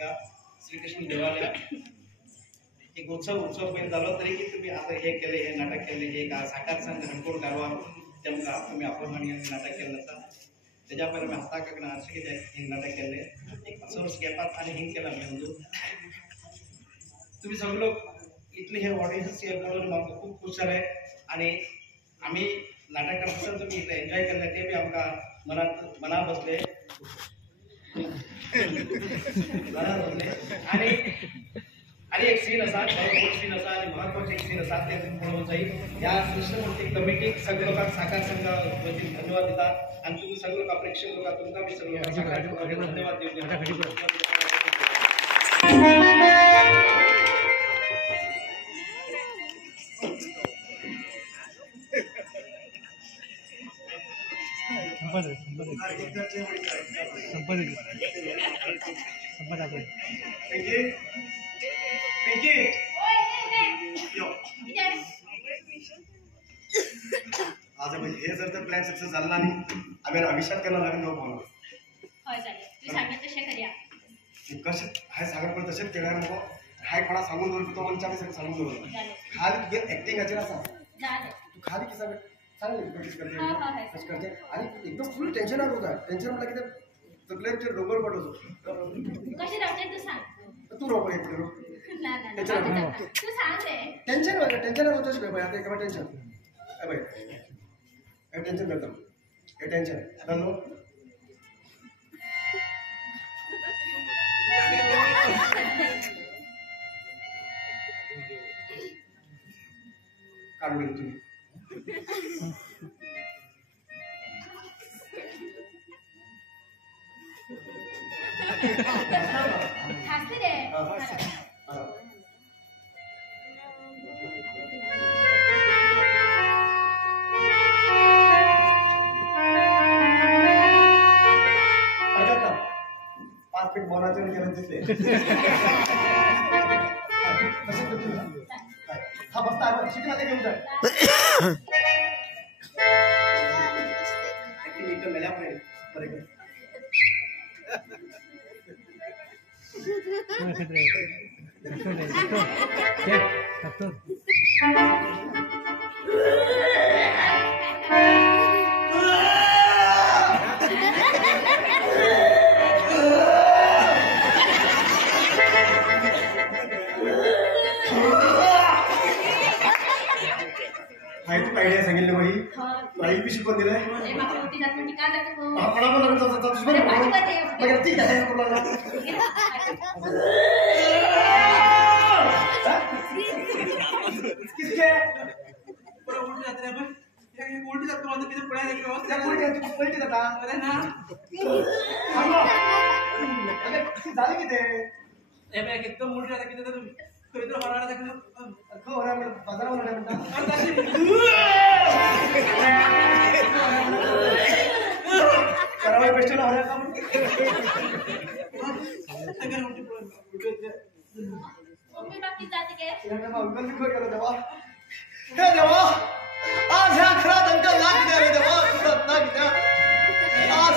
हिंगा श्रीकृष्ण देवालया एक उत्सव पण झालो तरी की तुम्ही आता हे केले हे नाटक केले हे का साकार संघ हणकोड कारवा तेमका तुम्ही आपण आणि नाटक केलं नसा त्याच्या पहिले मी हाता काकणं असं की हे नाटक केले एक सोर्स घेतात आणि हिंग केला म्हणजे तुम्ही सगळे लोक इथले हे ऑडियन्स बोलून मला खूप खुश झाले आणि आम्ही नाटक करताना तुम्ही इथं एन्जॉय केलं ते बी आमका मनात बसले आणि एक सीन असा सीन असा आणि महत्वाचे एक सीन असा ते म्हणून जाईल या कृष्णमूर्ती कमिटी सगळे लोकांना साकार संघावरती धन्यवाद देतात आणि तुम्ही सगळे लोक प्रेक्षक लोक तुमका बी सगळे धन्यवाद देऊ आज हे जर तर प्लॅन सक्सेस झाला नाही आम्ही अभिषेक करायला लागेल तो बोलू कसे हाय सांगत पण तसेच केल्यावर नको हाय कोणा सांगून दोन तो मंचाने सगळं सांगून दोन खाली तुझे ऍक्टिंग असेल असा तू खाली की सगळं चांगलं प्रॅक्टिस करते आणि एकदम फुल टेन्शन आलं होता टेन्शन म्हटलं की ते सगळे डोंगर पडतो तू रोप टेन्शन होतच भाई आता एका टेन्शन भाई टेन्शन करतो हे टेन्शन हॅलो काढून घेतो तुम्ही हा बसता सिटीमध्ये घेऊन जा मेल्या आयडिया सांगितलं बाई बी शिकवून दिलंय ठीक आहे झाले की ते एकदम मोठी जाता किती तुम्ही करावा बेस्ट देवा आज ह्या खरात अंकल लाग द्या रे देवा खरात लाग द्या आज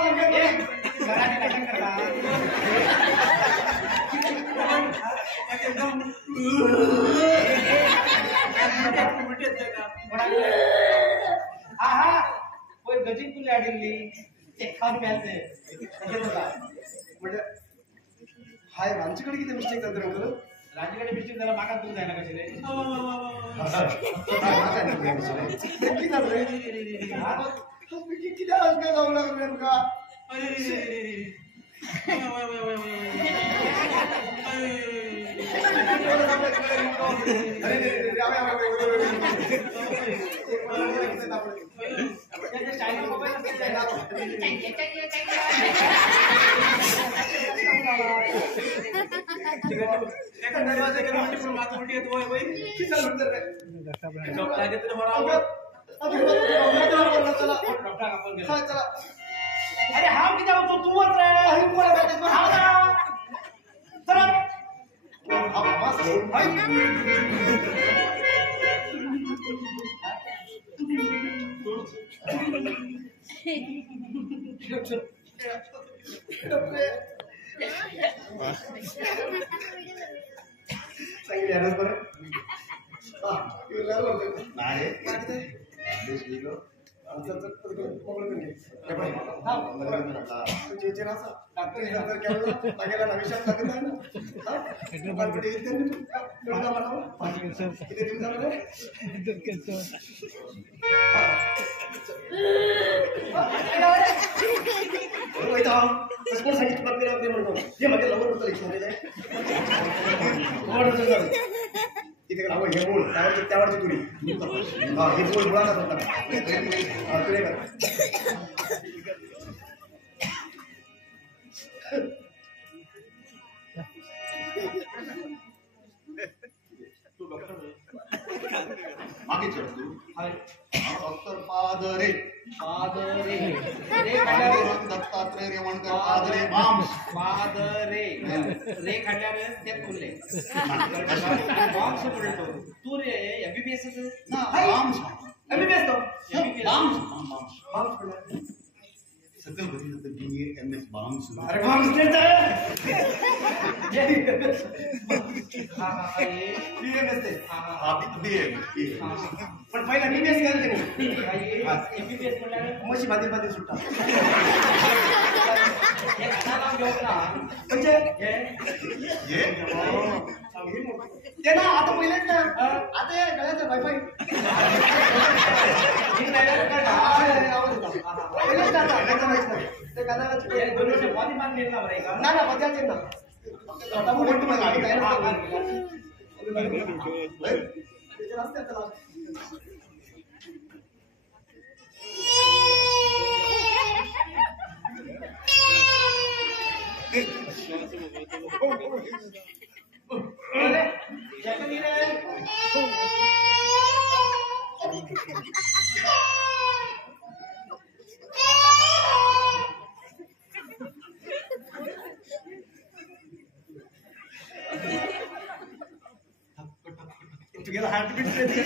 अंकल गजी तुला आढळली ते खाऊन प्यायचे म्हणजे हाय रांचीकडे किती मिस्टेक करते अंकल रांचीकडे मिस्टेक त्याला मागा तू जायला कशी रे किती आज काय जाऊ लागले का अरे हाव किती होतो तू चला सांगितलं यारच बरं नाही तिथे नाव हे बोल त्यावरची तुरी हा हे बोल मुळात होता तुरे कर तू डॉक्टर मागे चढ तू डॉक्टर पादरे पादरे दत्तात्रय रेवणकर पादरे मांस पादरे रे खाल्ल्यावर ते खुलले मांस बोलतो तू रे एमबीबीएस ना मांस एमबीबीएस तो मांस मांस सकल भरी BA MS बांस अरे बांस देता है हां ये बीएमएस ते हां BM पण पहिला बीएमएस केलं नाही एमबीबीएस म्हणल्यावर मशी भाजी सुट्टा हे खाना घेऊ ना म्हणजे हे ते ना आता पहिलेच ना आता या गळ्याचं वायफाय ते गाण्याला दोन वर्ष पाणी मागणी ना बरं का ना बजाचे ना आता मोठं पण आम्ही काय together heartbeat steady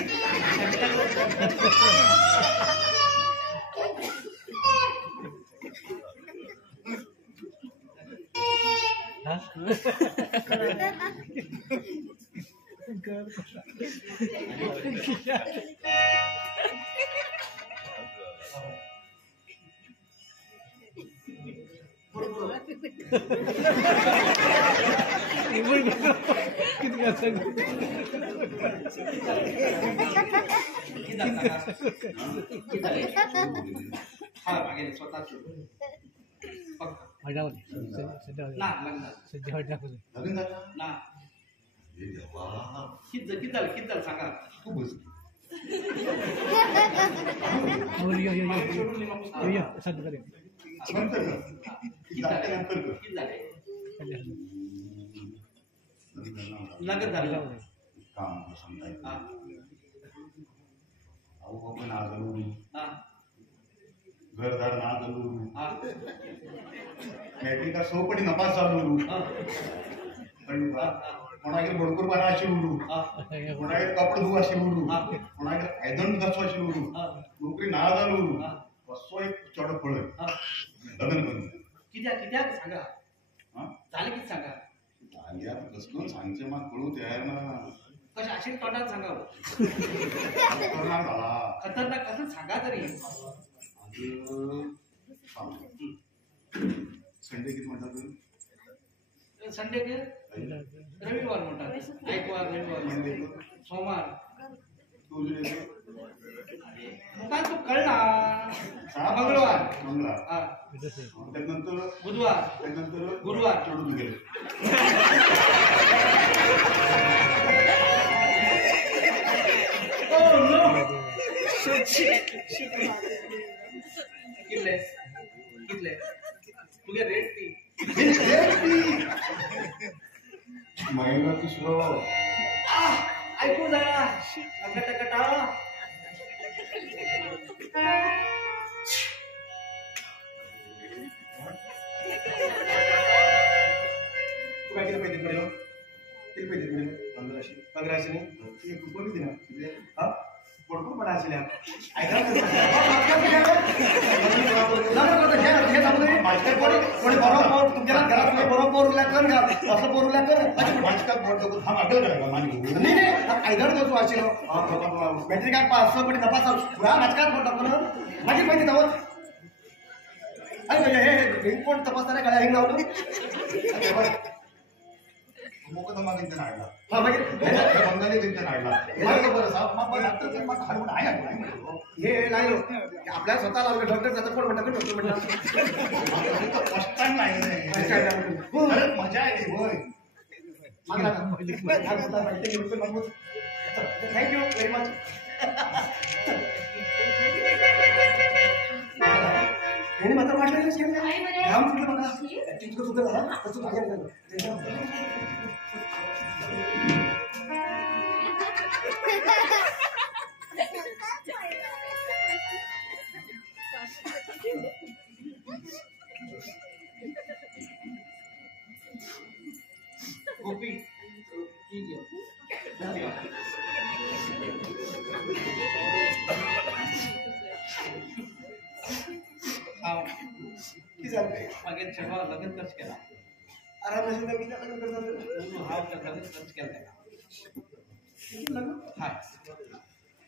लगत झालं काम सांगता अहो आपण आजलू घरदार ना आजलू मॅट्रिका सोपडी नपास चालू पण कोणागे बडकूर बाना अशी उडू कोणागे कपडे धुवा अशी उडू कोणागे ऐदन घासू अशी उडू नोकरी ना झालू असो एक चढ फळ लग्न करून कित्याक सांगा झाले किती सांगा यार कसलं सांगचे मग कळू तयार ना कशा अशी तोंडात सांगावं खतरनाक झाला खतरनाक कसं सांगा तरी संडे किती म्हणतात संडे के रविवार म्हणतात ऐकवार रविवार सोमवार काय तू कळणार मंगळवार त्यानंतर बुधवार त्यानंतर गुरुवार चढून गेले कितले तुगे रेट ती महिना तिसरो ऐकू जरा अंगटकटा तू काय केलं पाहिजे किती पाहिजे 1500 1500 एक रुपये दिना हा भरपूर पण असल्या मेट्रिकाक पास पण तपास पुरा नाचकात कोण टाकून माझी माहिती नव्हत हे कोण तपासताना काय हिंग लावतो मोकदमा त्यांच्या नाडला हा मागीर बंगाली त्यांच्या नाडला बरं साहेब मग हरवून आहे हे लायलो आपल्या स्वतः लावलं डॉक्टर जातं कोण म्हणतात डॉक्टर म्हणतात कष्टान नाही मजा येते होय थँक्यू व्हेरी मच आणि मात्र वाटलं राम तुला बघा तितकं सुद्धा झाला तसं मागे गोपी मागे चढवा लगन खर्च केला आराम नसेल तर मी त्याला करतो हा लगन खर्च केला हाय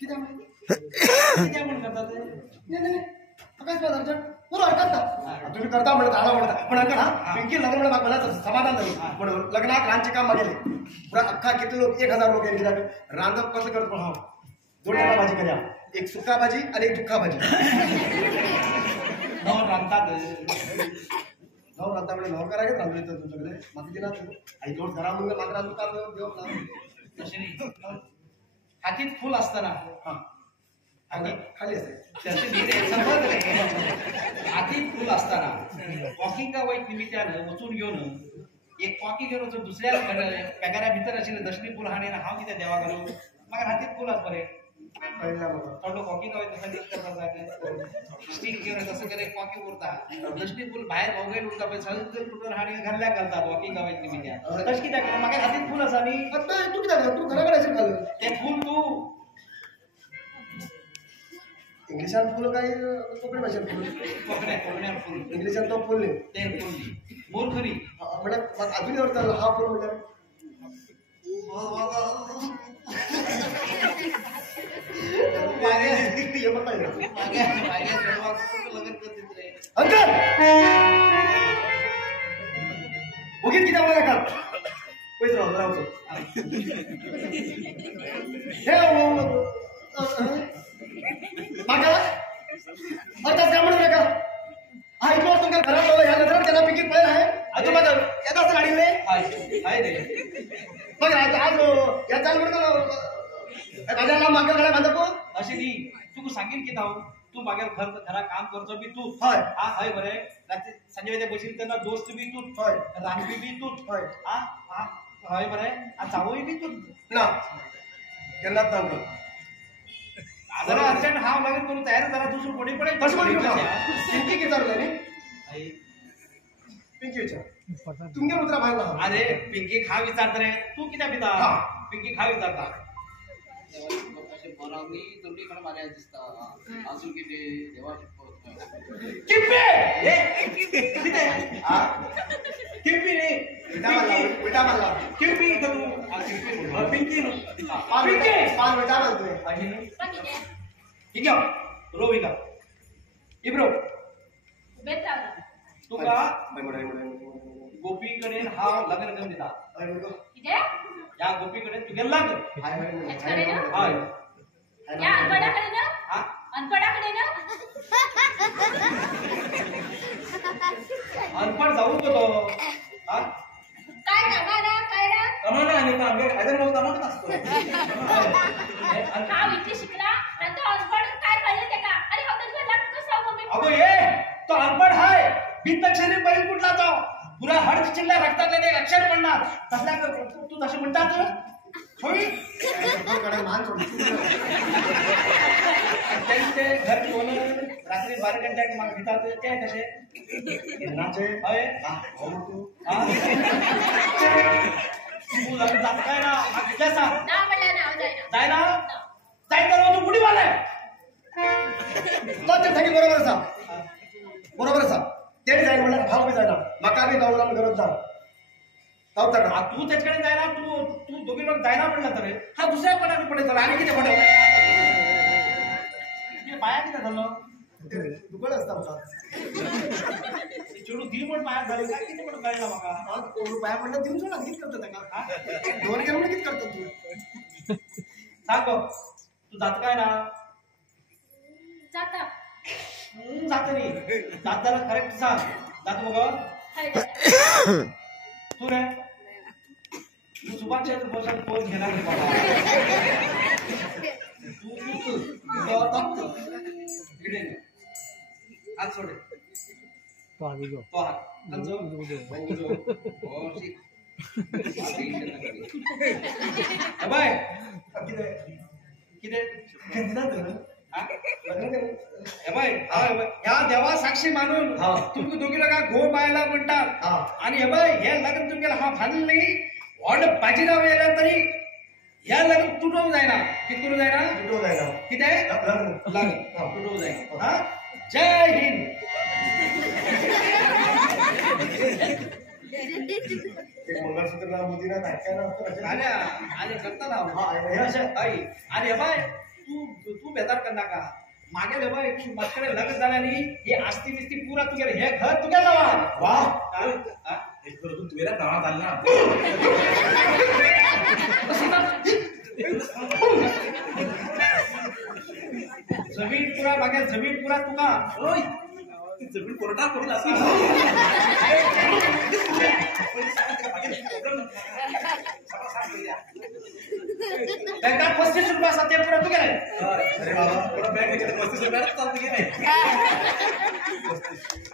किती किती आपण करतात नाही काय अर्जंट पुरं हरकत ना तुम्ही करता म्हणत आला म्हणता पण हरकत हा पिंकी लग्न म्हणत मला समाधान झालं म्हणून लग्नात रानचे काम मागेले पुरा अख्खा किती लोक 1000 लोक येईल रांधप कसं करत पण हा 2 टाका भाजी करूया एक सुका भाजी आणि एक दुःखा भाजी नऊ रांधतात नऊ रांधा म्हणजे नऊ करायचं रांधले तर तुमच्याकडे माझं दिला आई जोड करा म्हणून मात्र रांधू काम देऊ तसे नाही हातीत फुल असताना खाली असेल त्याचे संबंध नाही हातीत फुल असताना वॉकिंग वाईट निमित्तानं वचून घेऊन एक कॉकी घेऊन वचून दुसऱ्या पॅगाऱ्या भितर असेल दशणी फुल हाणे हांव कित्याक देवा घालू म्हाका हातीत फुल आस बरे थोडं कॉकी गावाय तसं करता स्टील घेऊन तसं करे कॉकी उरता दशणी फुल बाहेर भोगेल उरता पण सगळं कुठून हाणे घालल्या घालतात वॉकिंग गावाय निमित्तान तश कित्याक म्हाका हातीत फुल आसा न्ही तू कित्याक तू घराकडे असेल घालून ते फुल तू इंग्लिशात फुल काय कोकणी भाषेत फुल कोकण्यात फुल इंग्लिशात तो फुल नाही ते फुल मोर खरी म्हणजे अजूनही आवडतं हा फुल म्हणजे उगीच किती आवडला का पैसे राहतो मागा आता त्यामुळे नका हा इकडे तुमच्या घरात ह्या नजरात त्याला पिकी पळेल आहे तुम्हाला येताच गाडीले आहे रे बघ आज या चाल म्हणतो बाजारला मागे घरा बांधपो अशी नी तू सांगेन की जाऊ तू मागे घरा काम करतो बी तू हय हा हय बरे रात्री संजय वेदे बसील त्यांना दोस्त बी तू हय रानबी बी तू हय हा हा हय बरे आज जावई बी तू ना केलात ना जरा अर्जंट हाव लागेल करून तयार जरा दुसरं कोणी पडेल कसं पिंकी विचारलं नाही पिंकी विचार तुमच्या मुद्रा बाहेर ना अरे पिंकी खा विचारत रे तू किती पिता पिंकी खा विचारता असे बोलावणी दोन्हीकडे मार्या दिसता अजून किती देवा किंपी रे विटा मारला किंपी तू पिंकी पाच विटा मारतोय ठीक आहे रोविका इब्रो तुका गोपीकडे हा लग्न करून दिला या गोपीकडे तुगे लग्न हाय या अनपडाकडे ना हा अनपडाकडे ना अनपड जाऊ तो हा काय कमाना काय ना कमाना आणि का आम्ही फायदा नव्हता कमावत असतो हा इथे शिकला आणि तो अनपड काय पाहिजे ते का अरे हॉटेल मध्ये लागत कसं मम्मी अगो ये तो अनपड हाय बिनअक्षरी बैल कुठला तो पुरा हड चिल्ला रक्तातले एक अक्षर पडणार तसला तू तसे म्हणतात होई कडे मान त्यांचे घर कोण रात्री 12 घंटे मग घेतात ते कसे नाचे होय तू तू लग्न जात काय ना हा किती सांग ना म्हणला ना जायना जाय ना जाय तर तू बरोबर आसा बरोबर आसा तेच जाय म्हणल्यार भाव बी जायना म्हाका बी जावं गरज ना जावता का तू त्याच्याकडे जायना तू तू दोघी लोक जायना म्हणलं तर हा दुसऱ्या कोणाकडे पडेल आणि किती पडेल पाया किती झालं दुकान असता म्हाका चेडू दी पण पायात झाले काय किती पण कळला म्हाका पाया पडलं देऊन सोडा कित करता ताका दोन गेलो म्हणून कित करता तू सांग गो तू जात काय ना जाता जात नाही जात जरा करेक्ट सांग जात बघ हाय जाता. तू रे तू सुभाष चंद्र बोसात पोच घेणार रे बाबा तू इकडे ये. हात सोड तो हात अंजो अंजो ओ सी बाय किती ह्या देवा साक्षी मानून तुम्ही दोघी लोक घो पाहायला म्हणतात आणि हे बाय हे लग्न तुम्हाला हा फानल नाही वॉर्ड बाजीराव यायला तरी या लग्न तुटवून जायना किती करून जायना तुटो जायना किती आहे लग्न तुटवून जायना हा जय हिंद एक मंगळसूत्र नाव मोदी ना काय ना असतं आल्या आले करता ना हा हे असे आई आणि हे बाय तू बेजार कर नाका मागे हे बाय माझ्याकडे लग्न झाल्याने हे आस्ती बिस्ती पुरा तुझ्या हे घर तुझ्या लावा वाह एक करू तू तुला गावात आल ना जमीन पुरा मागे जमीन पुरा तुका ओय ती जमीन कोर्टात पडील असं बँकात 35 रुपये असतात ते पुरा तू गेले अरे बाबा थोडा बॅग घेतला 35 रुपयाला चालतं की नाही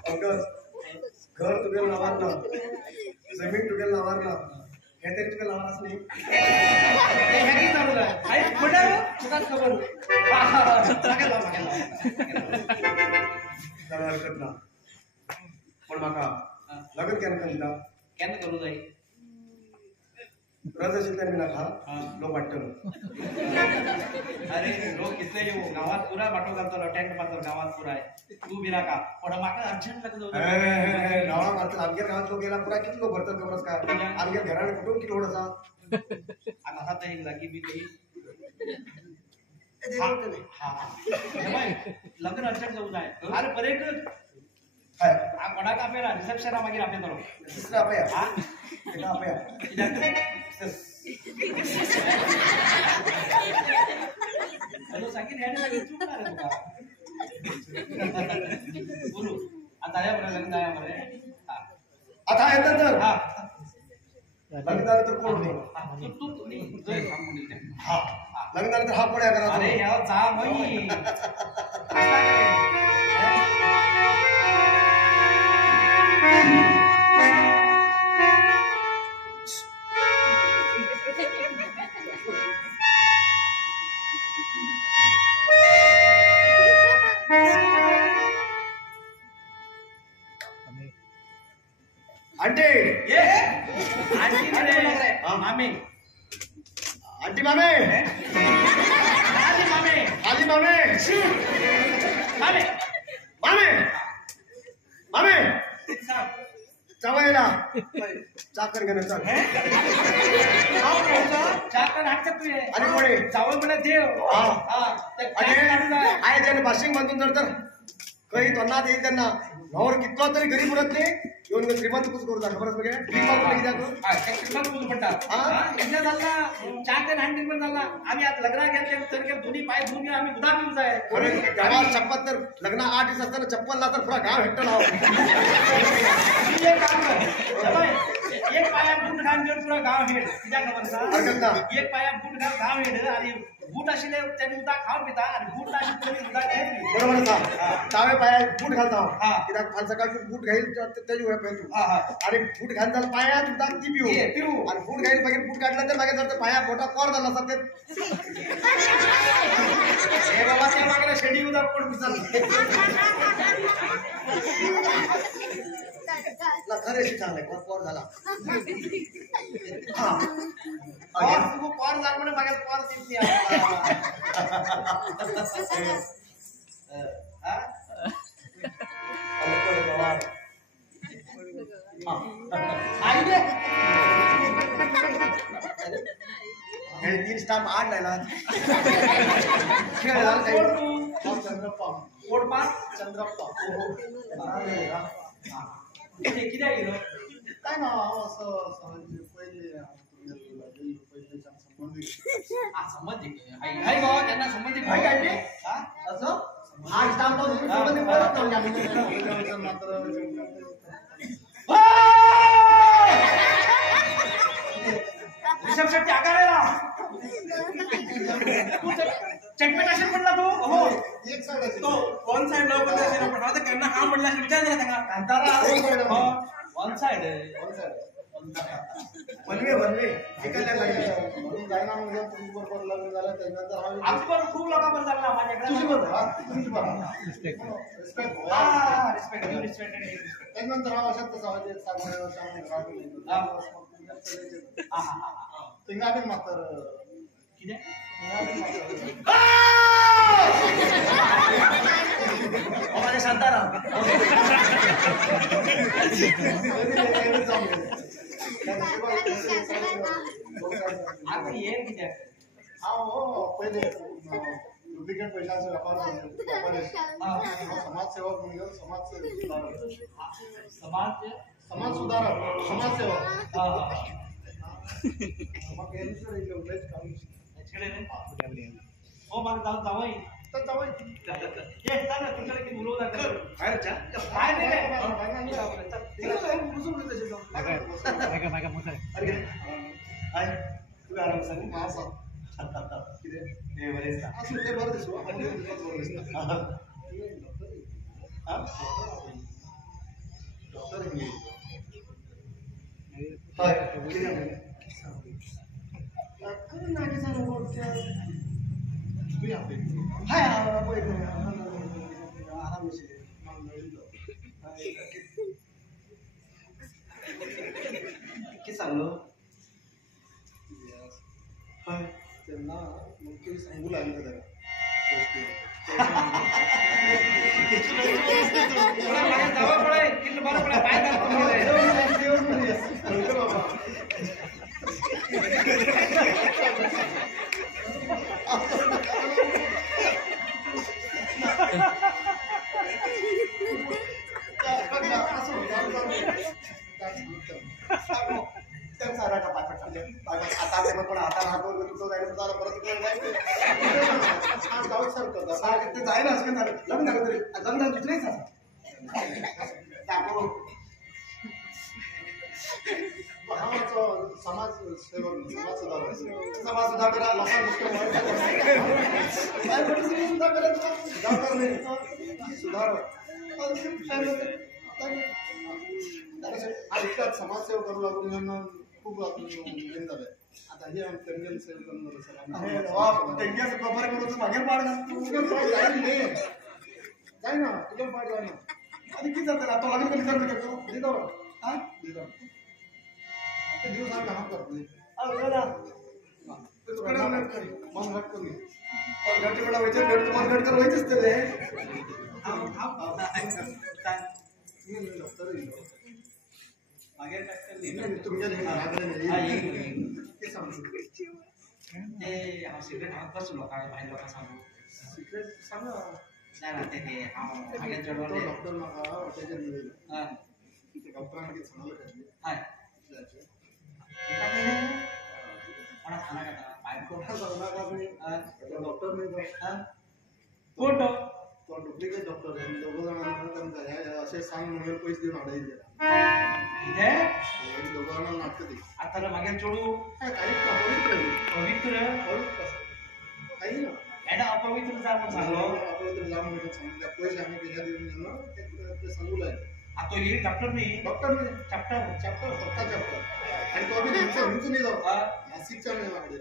अगं घर तुझ्या नावार ना जमीन तुझ्या नावार ना हे तरी तुझ्या नावार असं नाही हे किती चालू आहे आई खोटं तुकाच खबर मागे लाव त्याला हरकत ना पण म्हाका लग्न केन्ना करिता केन्ना करू जाय रज असेल तर मी नाका लोक वाटतलो अरे लोक कितले येऊ गावात पुरा वाटो घालतलो टेंट मारतलो गावात पुरा तू बी नाका पण म्हाका अर्जंट लग्न जाऊ गावात मारतात आमच्या गावात लोक गेला पुरा किती लोक भरतात खबरच काय आमच्या घराने कुठून किती ओढ असा आता हात येईल लागी बी ती लग्न अर्जंट जाऊ जाय अरे परेक कोणाक आपल्या रिसेप्शन मागीर आपयतलो दुसरा आपया हा एका आपया हॅलो सांगीन ह्याने सांगीन चुकणार रे तुका बोलू आता या बरं लग्न या बरं आता येतात तर हा लग्न झालं तर कोण होतो तू जय सांगून इथे हा लग्न झालं तर हा कोण आहे करा अरे या जा मई आंटी ये आंटी रे मामी आंटी मामे आजी मामी आजी मामे मामी मामे मामे चवायला चाकर घेणं चल चाकर हाकत तू ये आणि कोणी चावल म्हणा देव हा आहे त्याने बाशिंग बांधून तर काही त्यांना देईल त्यांना नवर कितला तरी गरीब उरत नाही येऊन श्रीमंत कुछ करू खबरच बघे श्रीमंत कुछ म्हणतात एकदा झाला चाकर हँडिंग पण झाला आम्ही आता लग्न घेतले तर दोन्ही पाय धुवून आम्ही उदा पिऊन जाय गावात चप्पल तर लग्न 8 दिवस असताना चप्पल ना तर पुरा गाव हेट्ट लाव एक काम कर एक पाया बूट घाल घेऊन पुरा गाव हेड तुझ्या खबर एक पाया बूट घाल गाव हेड आणि बूट अशिले त्यांनी उदा खाऊन पिता आणि बूट अशी तरी उदा घेतली बरोबर असा तावे पाया बूट घालता कित्याक फान सकाळी बूट घाईल त्याची वेळ पाहिजे आणि बूट घाल जाल पायात उदा ती पिऊ आणि बूट घाईल मागीर बूट काढला तर मागे जर पाया बोटा कोर झाला असता ते हे बाबा त्या मागला शेडी उदा कोण पिसाल ना खरे शिकायला कोर झाला तू कॉर जा म्हणून मागे कॉर दिसली हे 3 स्टाम्प 8 लायला चंद्रप्पा कोड पास चंद्रप्पा किती आहे गेलो काय ना असं पहिले संबंधिक आहे बाबा त्यांना संबंधिक काय काय ते? असं 8 स्टाम्प संबंधित परत लावून आम्ही मात्र ऋषभ शेट्टी आकारायला चटपट असेल म्हणला तू हो एक साइड तो वन साइड लवकर असेल पण आता त्यांना हा म्हणला असेल विचार झाला त्यांना कांतारा वन साइड बनवे इकडल्या लागले म्हणून जायना मग तुम्ही बरोबर लग्न झालं त्यानंतर आज पण खूप लोकांवर चालला माझ्याकडे तुझी बरोबर रिस्पेक्ट त्यानंतर हा अशात तसा म्हणजे तिंगाबीन मात्र किती माझे शांताराम आता ये किती हा हो पहिले डुप्लिकेट पैशाचा व्यापार समाजसेवक म्हणजे समाज सुधारक समाजसेवक हो मग जाऊ जावई तर जाऊ ये चल तुमच्याकडे किती मुलं जातात बाहेरच्या काय नाही तू आराम सांग माझा हे बरेच असं ते बरं दिसू आपण डॉक्टर किती सांगलो त्यांना मग ते सांगू लागलं जरा जावं पडे किती बरं पडे पाय समाजसेवक समाज सुधाकर समाजसेवा करू लागून खूप झालंय आता हे टेंगल सेवा करणार मागे पाड जाय ना तुला पाड जाय ना आणि किती जातं आता लग्न कधी करतो घेतो दिलं हा दिलं ते दिवस आम्ही काम करतोय मन घट कमी घरचे मला व्हायचं घर तुम्हाला घर तर व्हायचंच ते रे तुमच्या सिक्रेट हात बसू लोक बाहेर लोक सांगू सिक्रेट सांगा नाही ना ते मागे चढवले डॉक्टर नका त्याच्या डॉक्टरांना सांगायला पाहिजे हाय कोणा सांगा का पाय कोणा सांगणार का तुम्ही डॉक्टर नाही कोण तो डुप्लिकेट डॉक्टर आहे दोघं जणांना असे सांग म्हणजे पैसे देऊन अडायचे इथे दोघं जणांना नाटक दे आता मागे चढू काही पवित्र काही ना एडा अपवित्र जा पण सांगलो आपण जाम म्हणून सांगितलं पैसे आम्ही त्याच्या देऊन घेणं ते सांगू लागले आता हे डॉक्टर नाही डॉक्टर नाही चॅप्टर स्वतः चॅप्टर आणि तो आम्ही हिंच नाही जाऊ नाशिकच्या नाही लागले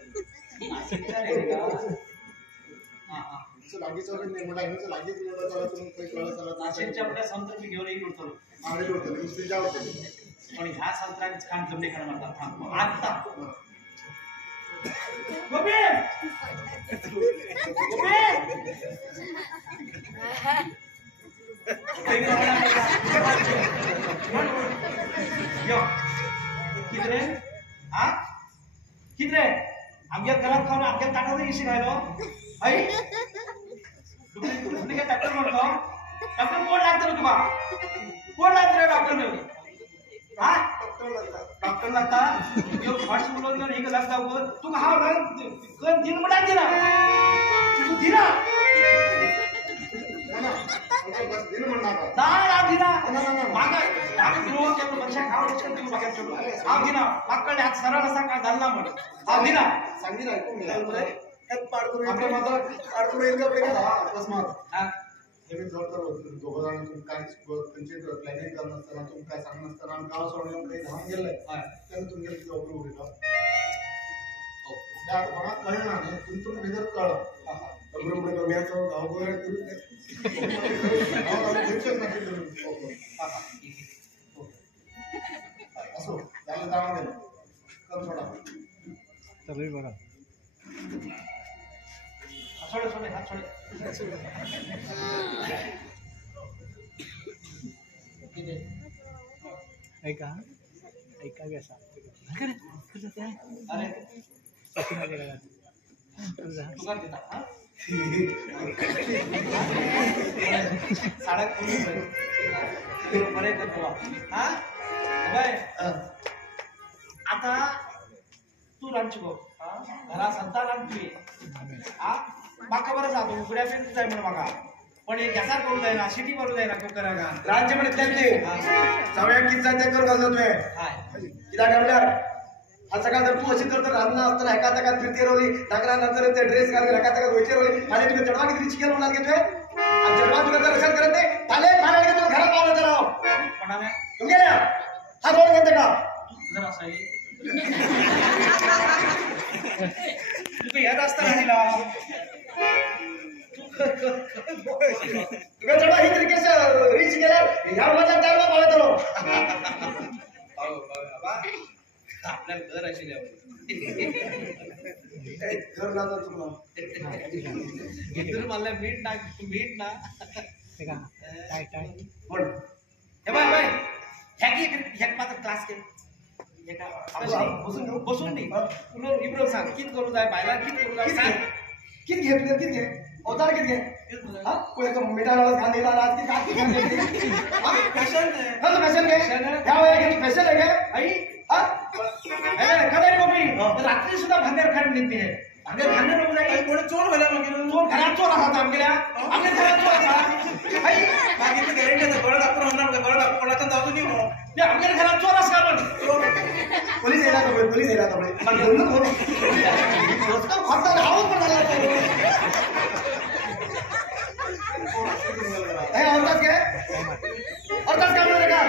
लागीच नाही म्हटलं हिंच लागीच निवडा चला तुम्ही काही कळलं चला नाशिकच्या आपल्या संत्र मी घेऊन येईल होतो मागणी होतं नुसती आवडते पण ह्या संत्रांच काम जमणे खरं म्हणतात थांब आता गोपी कितरे आमच्या घरात खाऊन आमच्या ताटात येशी राहिलो आई तुम्ही काय डॉक्टर म्हणतो डॉक्टर कोण लागतं रे तुला कोण लागतं रे डॉक्टर हा डॉक्टर लागता फास्ट बोलून हे लागता तू हा कण दिन म्हणा दिला तू दिला सरळ असा काय झाला म्हण दिना सांगितलं ऐकून घ्या पाडकून येईल का अकस्मात तुम्ही दोघं जण तुम्ही काय त्यांची प्लॅनिंग करत नसताना तुम्ही काय सांगत नसताना गाव सोडून काही धावून गेलंय त्याला तुम्ही गेलं तिथे उभी उभी त्या मला कळणार नाही तुम्ही निधर कळलं बरोबर गम्याचं गाव वगैरे असो त्याला जाणं गेलं कम सोडा तरी बघा सोडे सोडे हात सोडे ऐका ऐका व्यसा अरे तुझा तुकार देता हा साडा बरे करतो हा बाय आता तू रांची गो घरा संता रांची हा माका बरं जातो उघड्या फिरत जाय म्हणून माका पण हे गॅसार करू जाय ना सिटी करू जाय ना कुकरा का राज्य मध्ये त्यांचे सवया किस्सा ते कर घालतोय हाय किदा डबल्यार आज सकाळ जर तू अशी करतो रांना असताना एका तकात फिरते रोली टाकला नंतर ते ड्रेस घालून एका तकात वैचे रोली आणि तुम्ही चढवा किती चिकन म्हणाल घेतोय आणि चढवा तुला जर रक्षण करत नाही ताले मारा घेतो घरात पावलं तर राव कोणाने तुम्ही गेल्या हा रोड घेते का जरा असं तू याद असताना दिला तुम्ही चढवा ही तरीके से रीच गेला ह्या माझ्या त्याला पावलं तर आपल्याला घर अशी घर लागलं तुम्हाला मला मीठ ना काय काय पण हे बाय ह्याक मात्र क्लास के बसून नाही पुन्हा इब्रो सांग कित करू जाय बायला कित करू जाय सांग किती घेतलं किती घे अवतार किती घे हा कोणी तो मिठाला घाण दिला आज की काय की फॅशन हा फॅशन घे ह्या वया घे फॅशन आहे घे आई हा ए कदाई मम्मी रात्री सुद्धा भांगर खाण निघते भांगर नको जाय कोणी चोर व्हायला मग चोर घरात चोर आहात आमच्या घरात चोर असा आई बाकीचं गॅरंटी आहे बरं डॉक्टर होणार बरं डॉक्टर कोणाचं जाऊ नाही ते आमच्या घरात चोर असला पण पोलीस यायला तो पण बोललो कोण रस्ता खाता राहून पण झाला हे औरताच घे औरताच काम नाही का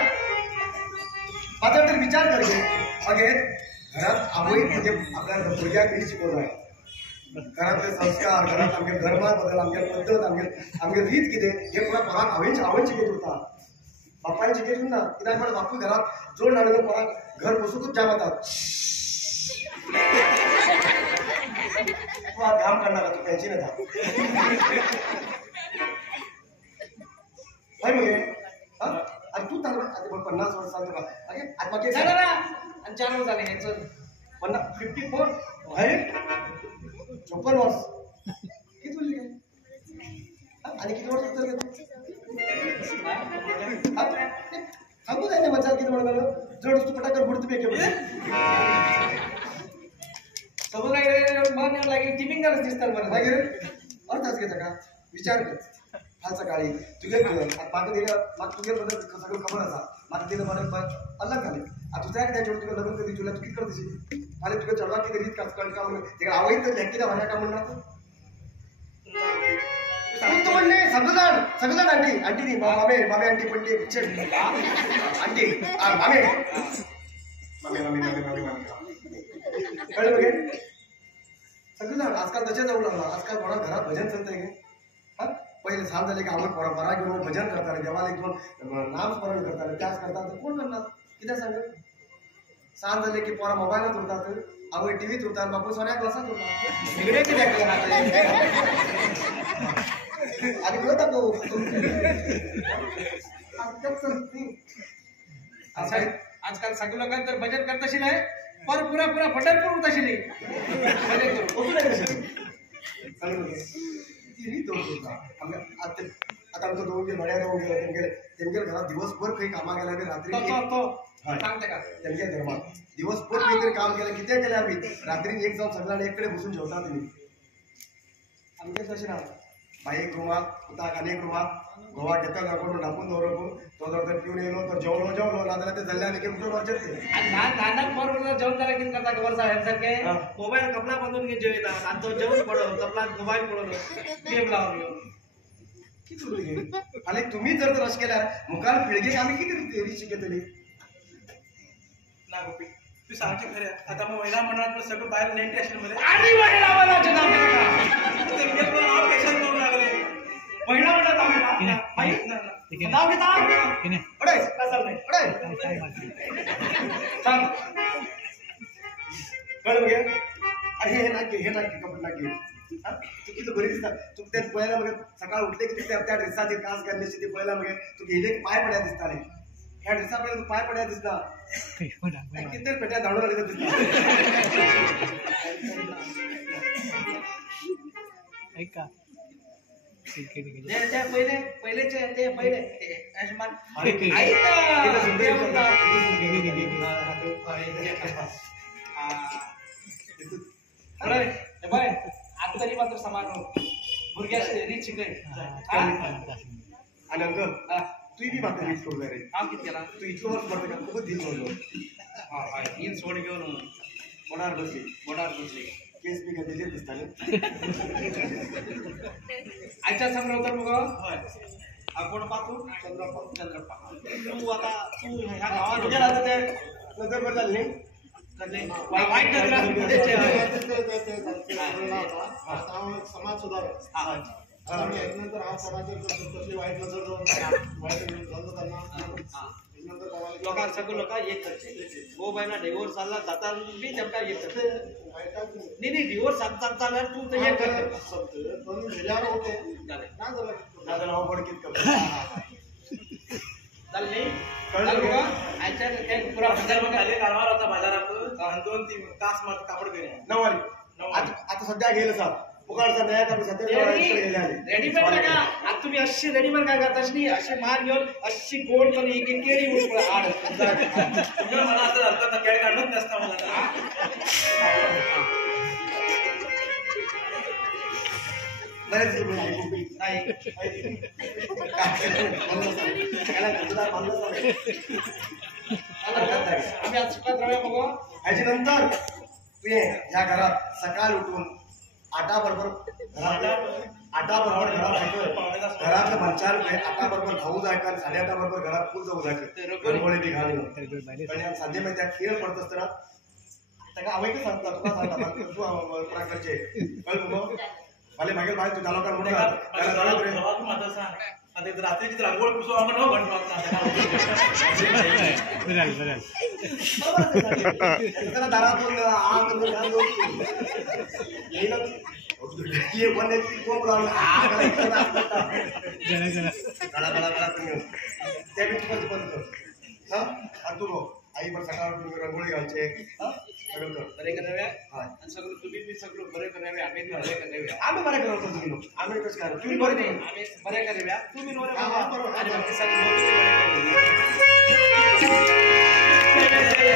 माझा तर विचार कर घे अगे घरात आम्ही म्हणजे आपल्या भुरग्या कधी शिकवलं आहे घरातले संस्कार घरात आमगे धर्मात बदल आमगे पद्धत आमगे रीत किती हे पुन्हा पराक आवड शिकत होता बापाने शिकत ना कित्याक म्हणून बापू घरात जोड नाडून पराक घर बसूकच जावतात तू आज घाम करणार तू त्याची ना आणि तू चालू आता 50 वर्ष चालतो का अरे आत्मा झालं ना आणि 4 वर्ष झाले ह्याचं 54 अरे 54 वर्ष किती बोलली काय आणि किती वर्ष सांगू जाय ना मजा किती म्हणाल जड तू पटाकर बुडत बेके सगळं मन लागेल टिपिंगच दिसतात मला मागे अर्थाच घेता का विचार कर हा सकाळी तुझे मागं दिलं माग तुझे बद्दल सगळं खबर असा मागं दिलं बरं अलग झाले आता तुझ्या काय त्याच्यावर तुला लग्न कधी तुला चुकी करतेस मला तुझ्या चढवा की रीत कळ का म्हणून तिकडे आवडीत तर व्यक्तीला म्हणा का म्हणणार तू म्हणले सगळं आंटी नाही मामे आंटी पण ते आंटी मामे कळलं बघे सगळं आजकाल तसे जाऊ लागला आजकाल कोणा घरात भजन चालतंय गे हा पहिले सांग झाले की आपण परंपरा घेऊन भजन करताना देवाला घेऊन नामस्मरण करताना त्याच करतात कोण करणार किती सांग सांग झाले की पोरा मोबाईलात होतात आवड टीव्हीत होतात बापू सोन्या क्लासात होतात वेगळे किती आणि आजकाल सगळं लोकांना तर भजन करतशी नाही पर पुरा पुरा फटरपूर उताशिली आता आमचं दोन नड्या दोन गेले त्यांच्या घरात दिवसभर काही कामा गेला आणि रात्री सांगते का त्यांच्या धर्मात दिवसभर काहीतरी काम केलं किती केलं आम्ही रात्री एक जाऊन सगळ्यांना एककडे बसून जेवता तुम्ही आमचे तसे ना बाईक रुमात उताक अनेक रुमात गोवा घेतात आपण ढापून दौरपून तो जर पिऊन येलो तर जेवलो नांदला ते जल्ल्याने की कुठून वाचते नानक बरोबर जेवण झालं की करता खबर साहेब सारखे मोबाईल कपडा बांधून घेऊन जेवतात आणि तो जेवण पडलो कपडा मोबाईल पडलो गेम लावून आणि तुम्ही जर रस केल्यार मुखार पिळगे आम्ही किती शिकतली ना गोपी तू सांगते खरं आता मग महिला मंडळात सगळं बाहेर नेट मध्ये आणि महिला मंडळाचे नाव नाव कशाला करू लागले महिला मंडळात नाव घेता अडे कसं नाही काय वाटतं सांग कळलं बघे अरे हे नाकी कपडे नाकी तू किती बरी दिसता तू त्यात पहिला बघ सकाळ उठले की त्या ड्रेसाची कास करण्याची ते पहिला बघ तू गेले पाय पड्या दिसता रे ह्या ड्रेसापर्यंत तू पाय पड्या दिसता किती पेट्या धाडून आले दिसता ऐका ठीक आहे ठीक ते पहिलेचे ते पहिले आयुष्मान अरे अरे बाय आता तरी मात्र समान भुरग्याचे रीच शिकाय आणि अंकल तू बी मात्र रीच करू रे काम किती केला तू इतकं वर्ष पडतं का खूपच दिन बोललो हा तीन सोड घेऊन कोणावर बसली बोटावर बसले केस बी गतीचे दिसता आजच्या संग्रह तर बघ होय आपण पाहतो चंद्रप्पा तू आता तू ह्या तुझ्या गावात राजा ते नजर बर झाली वाईट समाज सुधार नंतर हा समाजात कसली वाईट नजर लोकांना सगळं लोक एक करते हो बायना डिवोर्स झाला जाता बी तेमका एक करते नाही डिवोर्स चालता तू तर एक करते पण गेल्यावर होते दादा नाव पडकीत चालले कळलं का? आजच्या काही पुरा खाली कारभार होता बाजारात आणि 2-3 तास मग कापड घेणे नऊवारी आता सध्या गेलं साहेब पुकारचा न्याय करून रेडीमेड का आता तुम्ही अशी रेडीमेड काय करता अशी अशी माल घेऊन अशी गोड पण एक केळी उठपळ आड तुम्ही मला असं झालं केळ काढत नसता मला बरेच नाही आम्ही आज सुखात राहूया बघू ह्याच्या नंतर तू ये या घरात सकाळ उठून आटा बरोबर घरातलं मंचार आटा बरोबर खाऊ जायचं 8:30 बरोबर घरात फुल जाऊ जायचं रंगोळी बी घालून साध्य माहिती त्या खेळ पडत असताना त्याला आवडतं सांगता तुला सांगता तू प्रकारचे कळ मग मला मागेल बाहेर तू झाला का म्हणून रात्रीची रांगोळ पुसू आपण त्याला दारातून आई पण सकाळ रंगोळी घालचे बरे कराव्या आणि सगळं तुम्ही बी सगळं बरे करावे आम्ही बी बरे करावे आम्ही बरे करतो तुम्ही आम्ही कसं काय तुम्ही बरे नाही आम्ही बरे कराव्या तुम्ही बरे बरोबर आणि बाकी सगळे लोक बरे करावे